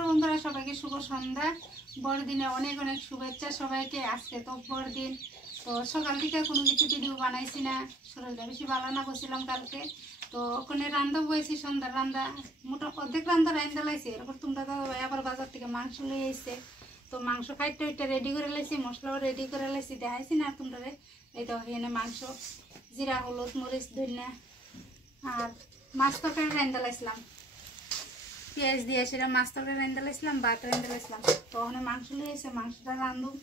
नमस्कार बंधुरा सबाइके शुभ सन्ध्या बड़दिने अनेक अनेक शुभेच्छा सबाइके। आजके तो बड़दिन तो सकाल थेके कोनो किछु भिडियो बानाइछि ना, शरीरटा बेशी भालो ना करছিলাম কালকে। তো ওখানে রান্না বইছি সন্ধ্যার রান্না মোটা অর্ধেক রান্না রান্না লাইছি। এরপর তোমরা দাদা ভাই আবার বাজার থেকে মাংস লই আইছে, তো মাংস কাটতে ওইটা রেডি করে লাইছি, মশলাও রেডি করে লাইছি, দেখাইছি না তোমরা। এই তো এখানে মাংস জিরা হলুদ মরিচ ধনিয়া আর মাছ তরকারি রান্না লাইছিলাম, পেঁয়াজ দিয়ে সেটা মাছ তরকারি রান্না লাইছিলাম, ভাত রান্না লাইছিলাম। তো ওখানে মাংস লই আইছে, মাংসটা রান্ধুম।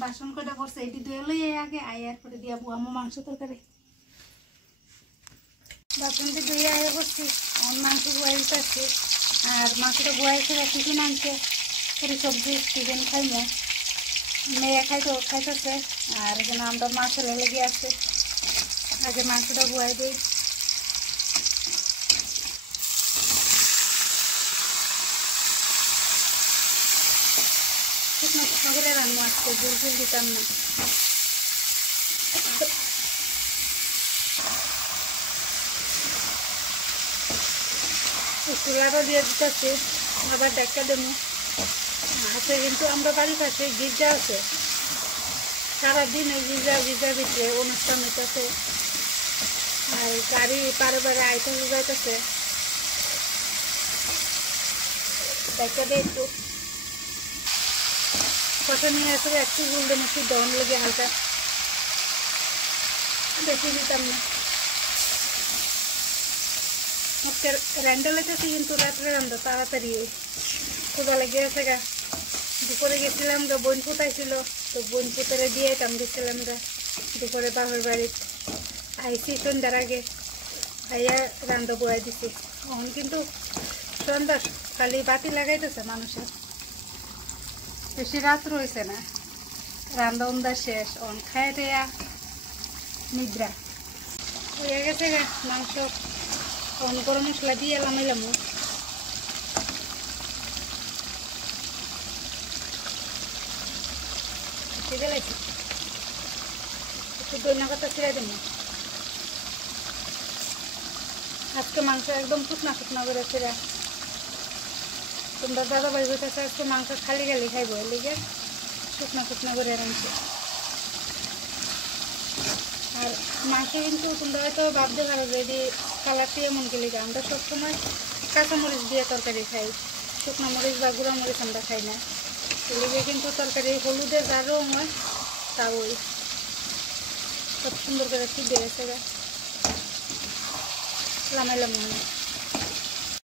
বাসন কটা পড়ছে এটি ধুয়ে লই আগে আয়ার করে দিয়া বুয়ামো মাংস তরকারি। বাসনটি ধুয়ে আয়া করছি, এখন মাংস বয়ে দিতেছি। আর মাংসটা বয়ে করে টিফিন আনছে, পুরি সবজি টিফিন খাইমো। মেয়ে খাইতেছে আর এখানে আমরা মাছ লেগে আছে। আগে মাংসটা বয়ে দিই। শুকনো শুকনো করে রান্না আজকে, জুল দিতাম না। চুলাটা দিয়ে দিতেছি, আবার ডাক্কা দেবো আছে। কিন্তু আমরা বাড়ির পাশে গির্জা আছে, সারাদিন ওই গির্জার ভিতরে অনুষ্ঠান হইতেছে। আর গাড়ি পারে পারে আইতেছে যাইতেছে, ডাক্কা দিয়ে একটু কষা নিয়ে আসে, একটু গুল দেন, একটু দন লেগে হালকা, বেশি দিতাম না। রান্না লাগতেছে কিন্তু রাত্রে রান্না তাড়াতাড়ি ক্ষুধা লেগে আছে গা। দুপুরে গেছিলাম গা, বোন ফুটাইছিল, তো বোন ফুটারে দিয়ে গেছিলাম গা। দুপুরে বাবার বাড়ি আইসি সন্ধ্যার আগে, আইয়া রান্না বয়াই দিছি। এখন কিন্তু সন্ধ্যা খালি বাতি লাগাইতেছে মানুষের, বেশি রাত রয়েছে না, রান্না উন্দা শেষ। অন খাই দেয়া নিদ্রা হয়ে গেছে গা। মাংস অন গরম মশলা দিয়ে এলাম একটু দইনা পাতা ছিঁড়াই দেবো। আজকে মাংস একদম শুকনা শুকনা করে ছিঁড়া। তোমরা দাদা ভাই হইতেছে আজকে মাংস খালি খালি খাইব, এলিগে শুকনা শুকনা করে রাখছি। আর মাংস কিন্তু তোমরা হয়তো ভাবতে পারো যে এটি কালারটি এমন গেলে, আমরা সবসময় কাঁচামরিচ দিয়ে তরকারি খাই, শুকনো মরিচ বা গুঁড়া মরিচ আমরা খাই না। এলিগে কিন্তু তরকারি হলুদে যা রং হয় তা ওই সব সুন্দর করে কি দিয়েছে লামাইলাম।